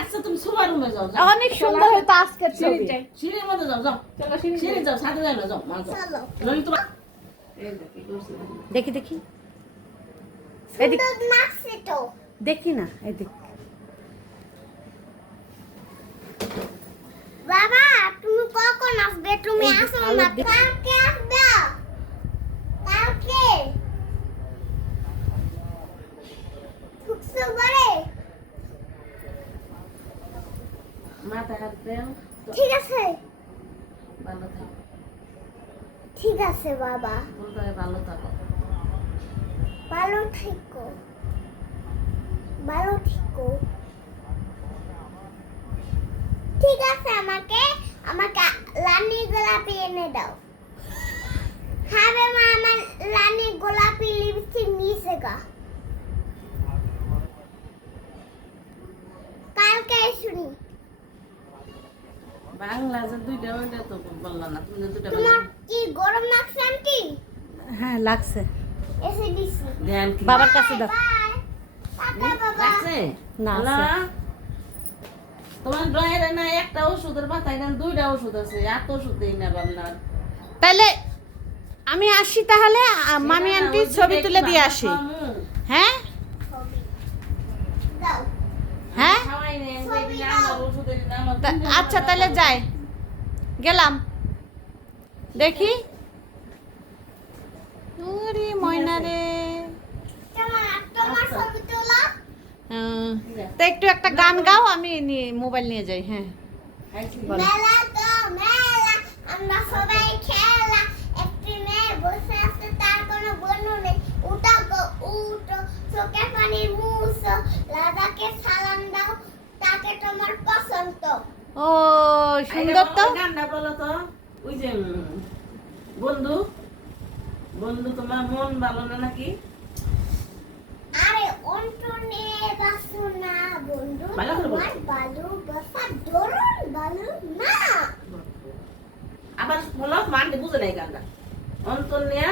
আচ্ছা তুমি সবার রুমে যাও যাও। অনেক সুন্দর হতো আজকের ছবি। সিঁড়ির মধ্যে যাও যাও। সিঁড়ি সিঁড়ি যাও সাথে যাও যাও মা যাও চলো। নইলে তোমার এই দেখ। দেখি। দেখি না এদিক। বাবা তুমি কখন আসবে? তুমি আসো না কালকে হাত ঠিক আছে। ভালো থাকো। ঠিক আছে বাবা। ভালো থাকো। ভালো থেকো। ভালো থেকো। ঠিক আছে আমাকে আমাকে লানি গোলাপি এনে দাও। হ্যাঁ মা আমার লানি গোলাপি বাংলা যে দুইটা ওইটা তো বললা না তুমি দুইটা তোমার কি গরম লাগছে আন্টি? হ্যাঁ লাগছে। এসে দিছি। ধ্যান কি? বাবার কাছে দাও। লাগছে? না। তোমার ড্রয়ারে না একটা ওষুধের মাথায় না দুইটা ওষুধ আছে এত ওষুধ দেই না তাহলে আমি আসি তাহলে মামি আন্টি ছবি তুলে দিয়ে আসি। হ্যাঁ? ছবি দাও। হ্যাঁ খাওয়াই নেই ছবি যেদিন দাও। আমার ওষুধের নাম আমার তা- দুইটা আচ্ছা তাহলে যাই। গেলাম। দেখি। ওরে ময়না রে। তা একটু একটা গান গাও আমি নিয়ে মোবাইল নিয়ে যাই হ্যাঁ। তাকে তোমার পছন্দ। ও সুন্দর তো। গানটা বলো তো। ওই যে বন্ধু। বন্ধু তোমার মন ভালো না নাকি? আরে অন্তনে বাসু না বন্ধু। ভালো তোমার বালু বাসা ধরুন বালু না। আবার বলো মানতে বুঝে নাই গানটা। অন্তর নিয়ে